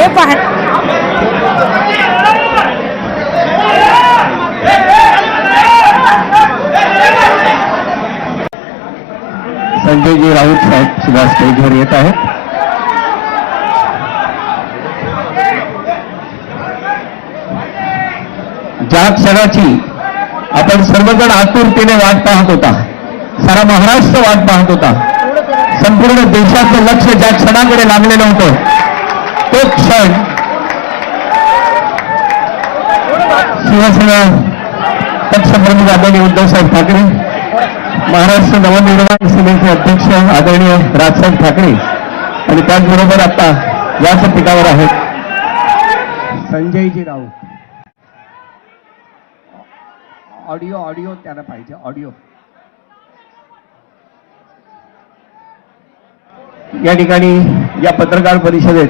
हे पाह संजयजी राऊत साहेब सुद्धा स्टेजवर येत आहेत. ज्या क्षणाची आपण सर्वजण आतुरतेने वाट पाहत होता, सारा महाराष्ट्र वाट पाहत होता, संपूर्ण देशाचं लक्ष ज्या क्षणाकडे लागलेलं होतं, तो क्षण शिवसेना पक्षप्रमुख आदरणीय उद्धवसाहेब ठाकरे, महाराष्ट्र नवनिर्माण सेनेचे अध्यक्ष आदरणीय राजसाहेब ठाकरे आणि त्याचबरोबर आता याच पीठावर आहेत संजयजी राऊत. ऑडिओ त्याला पाहिजे. ऑडिओ या ठिकाणी या पत्रकार परिषदेत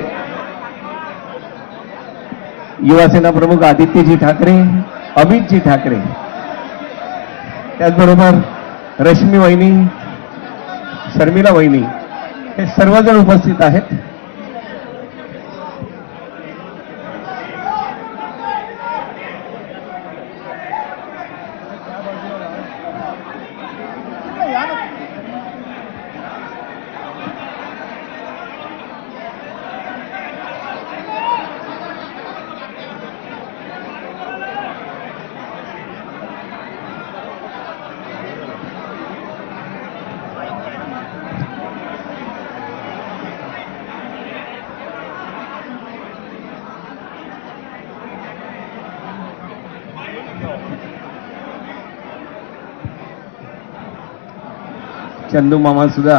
युवासेना प्रमुख आदित्यजी ठाकरे, अमितजी ठाकरे, त्याचबरोबर रश्मी वहिनी, शर्मिला वहिनी हे सर्वजण उपस्थित आहेत. चंदू मामा सुद्धा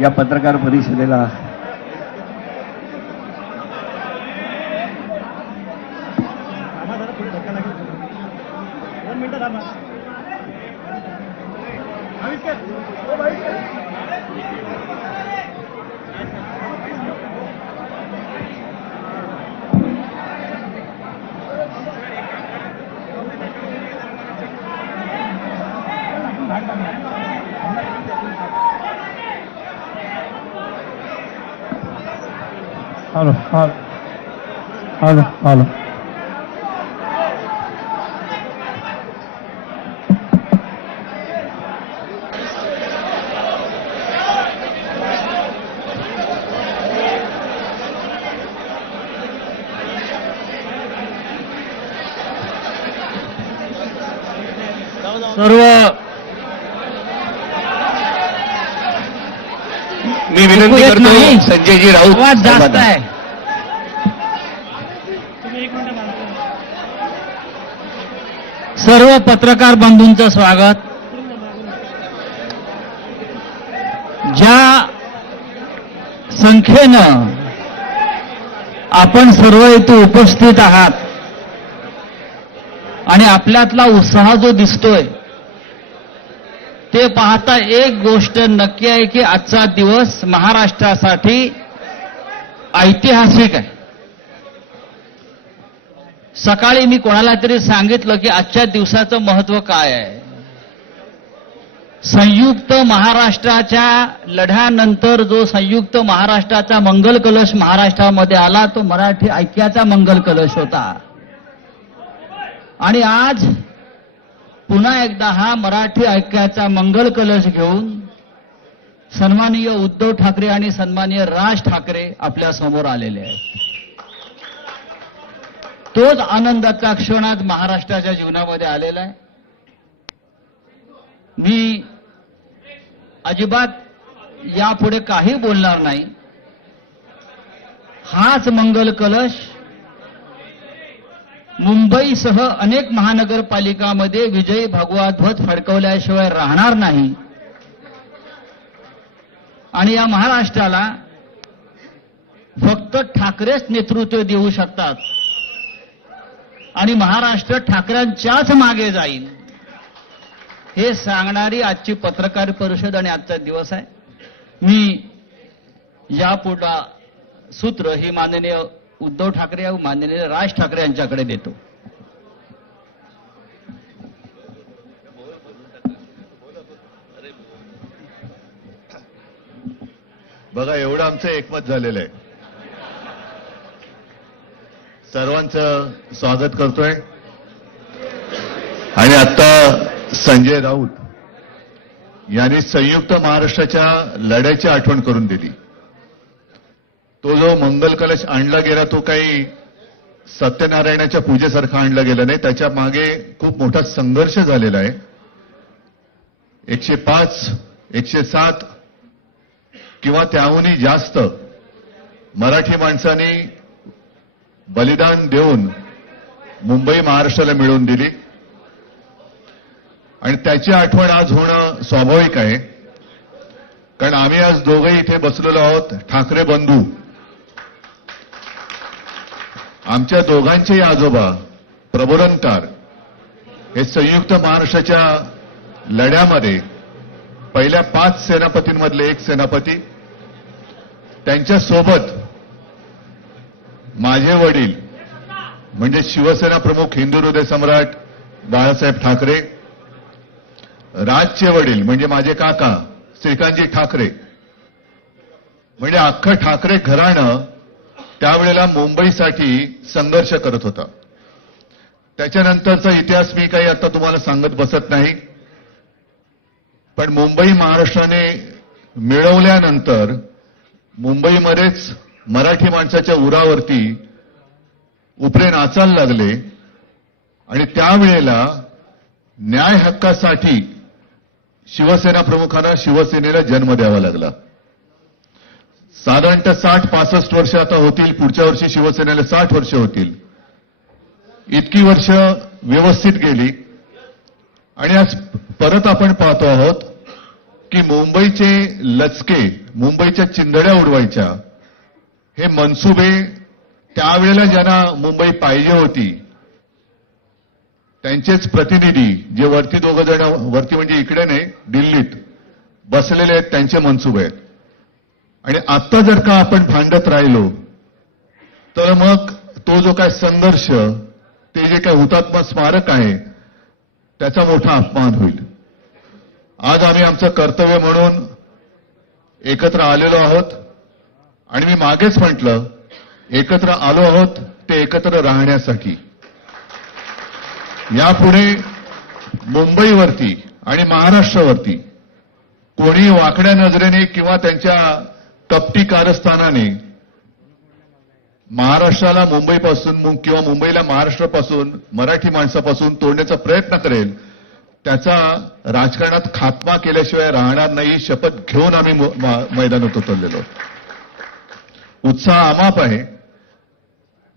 या पत्रकार परिषदेला हॅलो सर्व मी विनंती करतो संजयजी राऊत आवाज जास्त आहे. सर्व पत्रकार बंधूंचं स्वागत. ज्या संख्येनं आपण सर्व इथे उपस्थित आहात आणि आपल्यातला उत्साह जो दिसतोय ते पाहता एक गोष्ट नक्की आहे की आजचा दिवस महाराष्ट्रासाठी ऐतिहासिक आहे. सकाळी मी कोणाला तरी सांगितलं की आजच्या दिवसाचं महत्व काय आहे. संयुक्त महाराष्ट्राच्या लढ्यानंतर जो संयुक्त महाराष्ट्राचा मंगल कलश महाराष्ट्रामध्ये आला तो मराठी ऐक्याचा मंगल कलश होता. आणि आज पुन्हा एकदा हा मराठी ऐक्याचा मंगल कलश घेऊन सन्माननीय उद्धव ठाकरे आणि सन्माननीय राज ठाकरे आपल्या समोर आलेले आहेत. तोच आनंदाचा क्षण आज महाराष्ट्राच्या जीवनामध्ये आलेला आहे. मी अजिबात यापुढे काही बोलणार नाही. हाच मंगल कलश मुंबईसह अनेक महानगरपालिकांमध्ये विजयी भगवा ध्वज फडकवल्याशिवाय राहणार नाही. आणि या महाराष्ट्राला फक्त ठाकरेच नेतृत्व देऊ शकतात आणि महाराष्ट्र ठाकरेंच्याच मागे जाईल हे सांगणारी आजची पत्रकार परिषद आणि आजचा दिवस आहे. मी यापुढे सूत्र ही माननीय उद्धव ठाकरे व माननीय राज ठाकरे यांच्याकडे देतो. बघा एवढं आमचं एकमत झालेलं आहे. सर्वांचं स्वागत करतोय आणि आता संजय राऊत यांनी संयुक्त महाराष्ट्राच्या लढ्याची आठवण करून दिली. तो जो मंगल कलश आणला गेला तो काही सत्यनारायणाच्या पूजेसारखा आणला गेला नाही. त्याच्या मागे खूप मोठा संघर्ष झालेला आहे. 105, 107 किंवा त्याहूनही जास्त मराठी माणसांनी बलिदान देऊन मुंबई महाराष्ट्राला मिळवून दिली आणि त्याची आठवण आज होणं स्वाभाविक आहे. कारण आम्ही आज दोघंही इथे बसलेलो आहोत. ठाकरे बंधू, आमच्या दोघांचेही आजोबा प्रबोधनकार हे संयुक्त महाराष्ट्राच्या लढ्यामध्ये पहिल्या 5 सेनापतींमधले एक सेनापती. त्यांच्यासोबत माझे वडील म्हणजे शिवसेना प्रमुख हिंदू हृदय सम्राट बाळासाहेब ठाकरे, राजचे वडील म्हणजे माझे काका श्रीकांतजी ठाकरे, म्हणजे अख्खं ठाकरे घराणं त्यावेळेला मुंबईसाठी संघर्ष करत होता. त्याच्यानंतरचा इतिहास मी काही आता तुम्हाला सांगत बसत नाही. पण मुंबई महाराष्ट्राने मिळवल्यानंतर मुंबईमध्येच मराठी माणसाच्या उरावरती उपरे नाचायला लागले आणि त्यावेळेला न्याय हक्कासाठी शिवसेना प्रमुखांना शिवसेनेला जन्म द्यावा लागला. साधारणतः 60-65 वर्ष आता होतील. पुढच्या वर्षी शिवसेनेला 60 वर्ष होतील. इतकी वर्ष व्यवस्थित गेली आणि आज परत आपण पाहतो आहोत की मुंबईचे लचके, मुंबईच्या चिंधड्या उडवायच्या हे मनसुबे त्यावेळेला ज्यांना मुंबई पाहिजे होती त्यांचेच प्रतिनिधी जे वरती दोघं जण, वरती म्हणजे इकडे नाही दिल्लीत बसलेले आहेत, त्यांचे मनसुबे आहेत. आणि आता जर का आपण भांडत राहिलो तर मग तो जो काय संघर्ष, ते जे काय हुतात्मा स्मारक आहे त्याचा मोठा अपमान होईल. आज आम्ही आमचं कर्तव्य म्हणून एकत्र आलेलो आहोत आणि मी मागेच म्हटलं एकत्र आलो आहोत ते एकत्र राहण्यासाठी. यापुढे मुंबईवरती आणि महाराष्ट्रावरती कोणी वाकड्या नजरेने किंवा त्यांच्या कपटी कारस्थानाने महाराष्ट्राला मुंबईपासून किंवा मुंबईला महाराष्ट्रापासून, मराठी माणसापासून तोडण्याचा प्रयत्न करेल त्याचा राजकारणात खात्मा केल्याशिवाय राहणार नाही. शपथ घेऊन आम्ही मैदानात उतरलेलो. उत्साह अमाप आहे.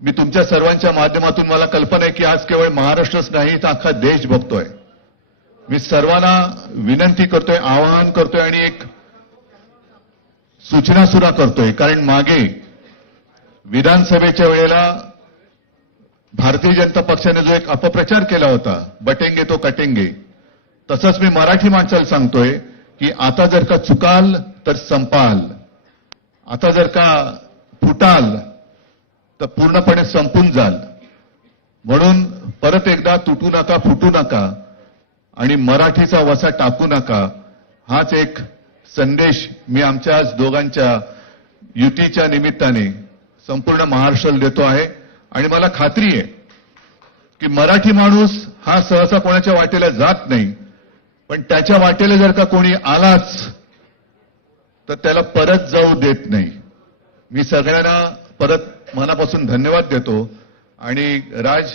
मी तुमच्या सर्वांच्या माध्यमातून, मला कल्पना आहे की आज केवळ महाराष्ट्रच नाही तर अख्खा देश बघतोय. मी सर्वांना विनंती करतोय, आवाहन करतोय आणि एक सूचना सुद्धा करतोय. कारण मागे विधानसभेच्या वेळेला भारतीय जनता पक्षाने जो एक अपप्रचार केला होता, बटेंगे तो कटेंगे, तसंच मी मराठी माणसाला सांगतोय की आता जर का चुकाल तर संपाल, आता जर का फुटाल तर पूर्णपणे संपून जाल. म्हणून परत एकदा तुटू नका, फुटू नका आणि मराठीचा वसा टाकू नका. हाच एक संदेश मी आमच्या आज दोघांच्या युतीच्या निमित्ताने संपूर्ण महाराष्ट्राला देतो आहे. आणि मला खात्री आहे की मराठी माणूस हा सहसा कोणाच्या वाटेला जात नाही, पण त्याच्या वाटेला जर का कोणी आलाच तर त्याला परत जाऊ देत नाही. मी सगळ्यांना परत मनापासून धन्यवाद देतो. आणि राज,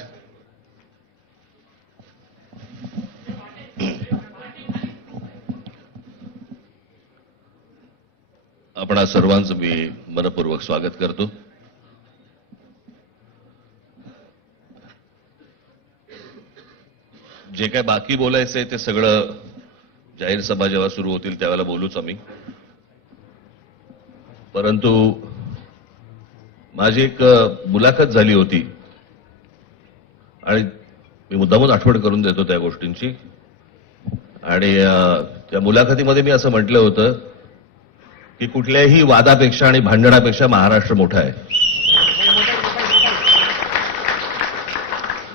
आपणा सर्वांचं मी मनपूर्वक स्वागत करतो. जे काय बाकी बोलायचंय ते सगळं जाहीर सभा जेव्हा सुरू होतील त्यावेळेला बोलूच आम्ही. परंतु माझी एक मुलाखत झाली होती आणि मी मुद्दामून आठवण करून देतो त्या गोष्टींची. आणि त्या मुलाखतीमध्ये मी असं म्हटलं होतं की कुठल्याही वादापेक्षा आणि भांडणापेक्षा महाराष्ट्र मोठा आहे.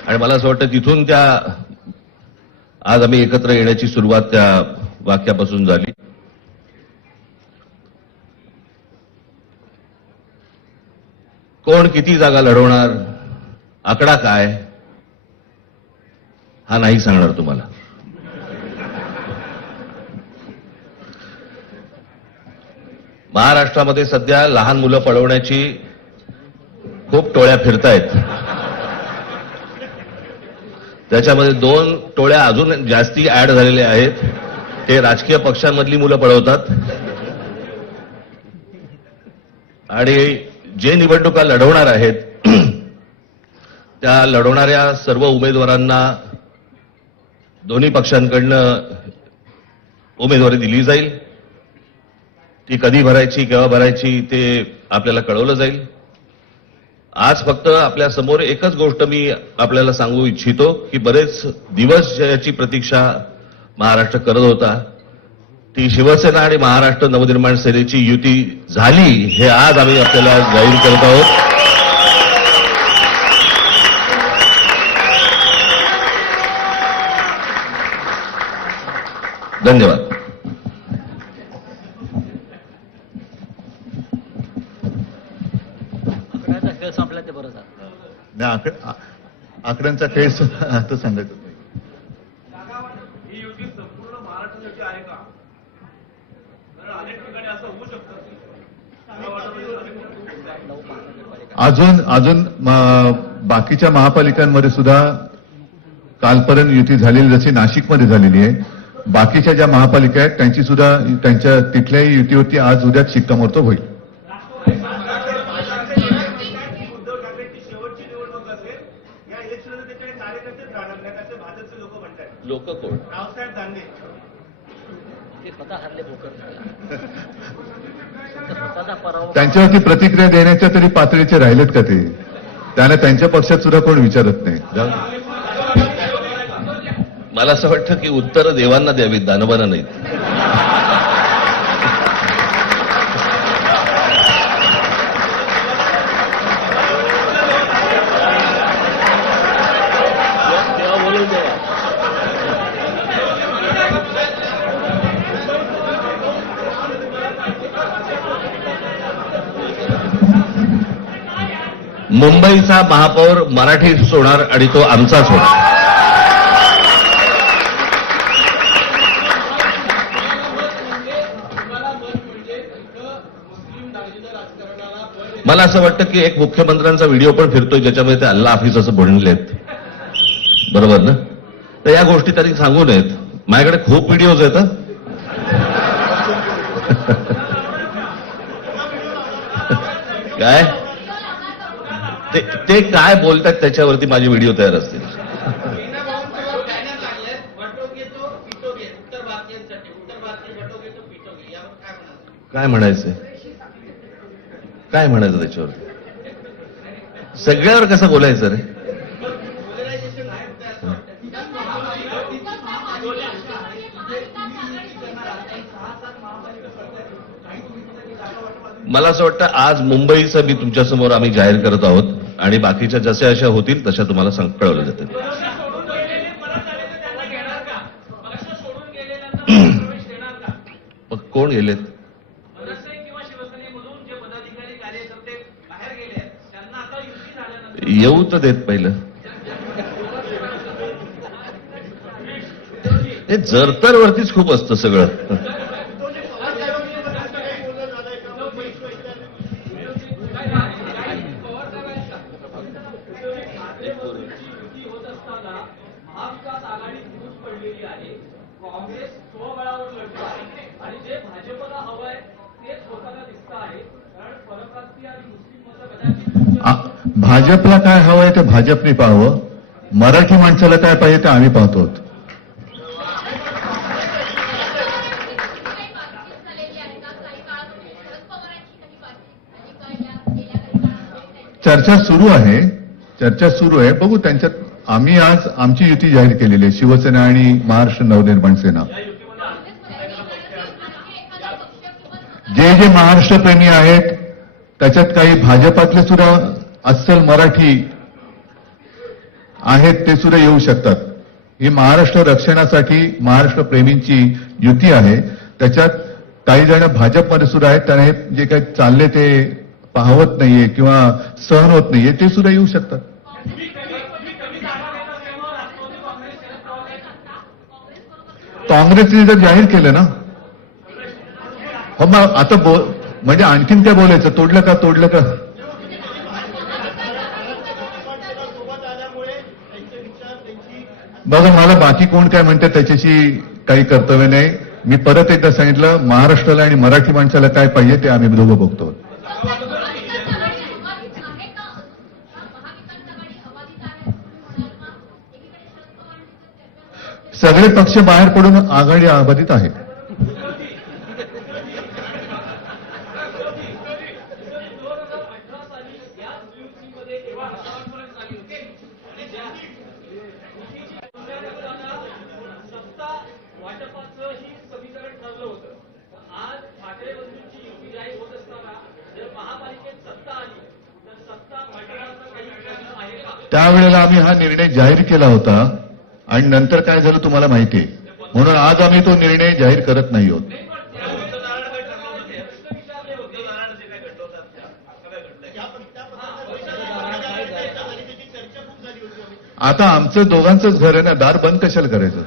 आणि मला असं वाटतं तिथून त्या आज आम्ही एकत्र येण्याची सुरुवात त्या वाक्यापासून झाली. कोण किती जागा लढवणार आकडा काय हा नाही सांगणार तुम्हाला. महाराष्ट्रामध्ये सध्या लहान मुलं पळवण्याची खूप टोळ्या फिरतायत. त्याच्यामध्ये 2 टोळ्या अजून जास्ती ऍड झालेल्या आहेत. ते राजकीय पक्षांमधली मुलं पळवतात आणि जे निवडणुका लढवणार आहेत त्या लढवणाऱ्या सर्व उमेदवारांना दोन्ही पक्षांकडनं उमेदवारी दिली जाईल. ती कधी भरायची, केव्हा भरायची ते आपल्याला कळवलं जाईल. आज फक्त आपल्या समोर एकच गोष्ट मी आपल्याला सांगू इच्छितो की बरेच दिवस ज्याची प्रतीक्षा महाराष्ट्र करत होता ती शिवसेना आणि महाराष्ट्र नवनिर्माण सेनेची युती झाली हे आज आम्ही आपल्याला जाहीर करत आहोत. धन्यवाद. आकड्याचा खेळ संपला ते बरं झालं. नाही, आकड्यांचा खेळ आता सांगायचं नाही. ही युती संपूर्ण महाराष्ट्रासाठी आहे का? कारण अनेक ठिकाणी असं होऊ शकतं. अजून बाकीच्या महापालिकांमध्ये सुद्धा कालपर्यंत युती झालेली जशी नाशिकमध्ये झालेली आहे, बाकीच्या ज्या महापालिका आहेत त्यांची सुद्धा त्यांच्या तिथल्याही युतीवरती आज उद्याच शिक्कामोर्तब होईल. उद्धव ठाकरेंची शेवटची निवडणूक असेल. या इलेक्शनमध्ये त्याचे कार्यकर्तेच राहणार नाहीत असे भाजपचे लोक म्हणतात. लोक कोण? रावसाहेब दानवे ते स्वतः हरले भोकर स्वतःचा पराभव. त्यांच्यावरती प्रतिक्रिया देण्याच्या तरी पातळीचे राहिलेत का ते? त्यांना त्यांच्या पक्षात सुद्धा कोण विचारत नाही. जाऊ दे. मला असं वाटतं की उत्तरं देवांना द्यावीत, दानवांना नाहीत. तेव्हा बोलून द्या. मुंबईचा महापौर मराठीच होणार आणि तो आमचाच होणार. मला असं वाटतं की एक मुख्यमंत्र्यांचा व्हिडिओ पण फिरतोय ज्याच्यामध्ये ते अल्ला हाफिज असं म्हणलेत. बरोबर ना? तर या गोष्टी त्यांनी सांगू नयेत. माझ्याकडे खूप व्हिडिओज आहेत. काय ते काय बोलतात त्याच्यावरती माझे व्हिडिओ तयार असतील. काय म्हणायचंय? काय म्हणायचं त्याच्यावर? सगळ्यावर कसं बोलायचं रे? मला असं वाटतं आज मुंबईचं मी तुमच्यासमोर आम्ही जाहीर करत आहोत आणि बाकीच्या जशा अशा होतील तशा तुम्हाला कळवलं जातील. मग कोण गेलेत? येऊ तर देत पहिलं. हे जरतर वरतीच खूप असतं सगळं. महाविकास आघाडी फूट पडलेली आहे. काँग्रेस स्वबळावर लढतो आहे आणि जे भाजपला हवंय तेच होताना दिसतं आहे. कारण परप्रांतीय आणि मुस्लिम मतं कदाचित भाजपला काय हवंय ते भाजपने पाहावं, मराठी माणसाला काय पाहिजे ते आम्ही पाहतो. चर्चा सुरू आहे. बघू त्यांच्यात. आम्ही आज आमची युती जाहीर केलेली आहे, शिवसेना आणि महाराष्ट्र नवनिर्माण सेना. जे जे महाराष्ट्रप्रेमी आहेत त्याच्यात काही भाजपातले सुद्धा अस्सल मराठी आहेत, ते सुद्धा येऊ शकतात. ही महाराष्ट्र रक्षणासाठी महाराष्ट्र प्रेमींची युती आहे. त्याच्यात काही जण भाजपमध्ये सुद्धा आहेत, त्यांना हे जे काही चालले ते पाहवत नाहीये किंवा सहन होत नाहीये, ते सुद्धा येऊ शकतात. काँग्रेसने जर जाहीर केलं ना, हो मग आता म्हणजे आणखीन काय बोलायचं? तोडलं का? बघा, मला बाकी कोण काय म्हणते त्याच्याशी काही कर्तव्य नाही. मी परत एकदा सांगितलं, महाराष्ट्राला आणि मराठी माणसाला काय पाहिजे ते आम्ही दोघं बघतो. सगळे पक्ष बाहेर पडून आघाडी अबाधित आहे. वाटपाचं ही समीकरण ठरलं होतं. आज ठाकरे बंधूंची युती जाहीर होत असताना जर महापालिकेत सत्ता आली तर सत्ता वाटपाचा काही प्रश्न आहे का? त्यावेळेला आम्ही हा निर्णय जाहीर केला होता आणि नंतर काय झालं तुम्हाला माहिती आहे. म्हणून आज आम्ही तो निर्णय जाहीर करत नाही आहोत. आता आमचं दोघांचंच घर आहे ना, दार बंद कशाला करायचं?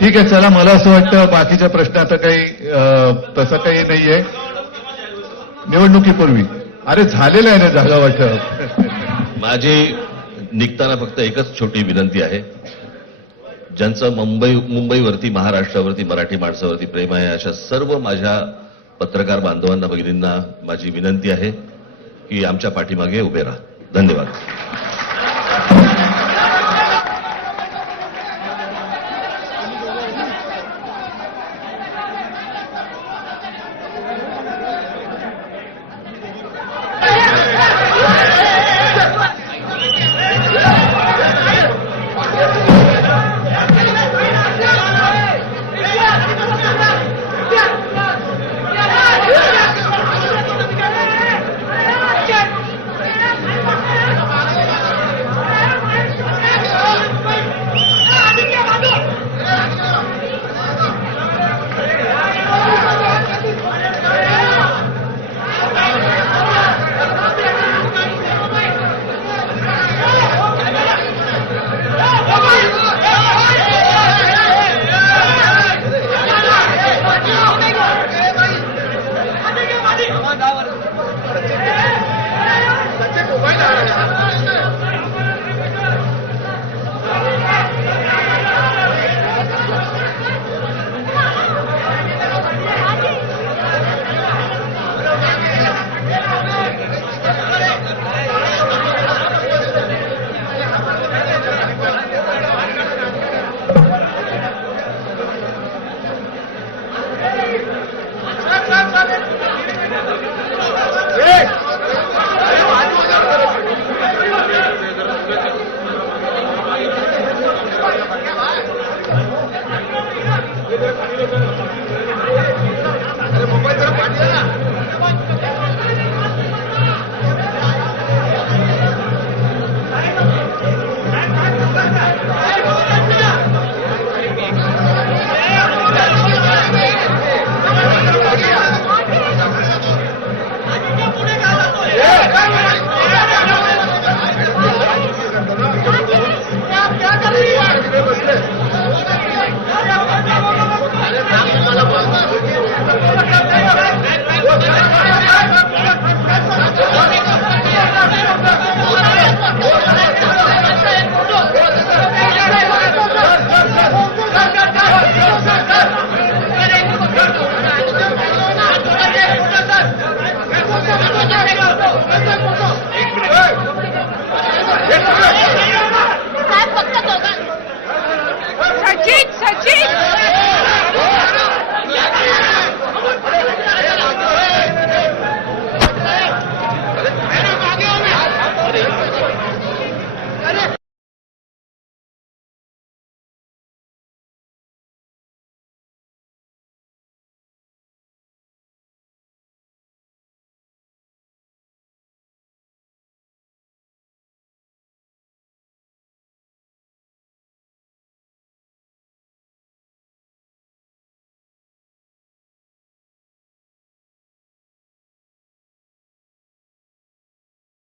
ठीक आहे, चला. मला असं वाटतं बाकीच्या प्रश्न आता काही तसं काही नाहीये. निवडणुकीपूर्वी अरे झालेलं आहे ना जागा वाटप. माझी निघताना फक्त एकच छोटी विनंती आहे. ज्यांचं मुंबईवरती, महाराष्ट्रावरती, मराठी माणसावरती प्रेम आहे, अशा सर्व माझ्या पत्रकार बांधवांना, भगिनींना माझी विनंती आहे की आमच्या पाठीमागे उभे राहा. धन्यवाद.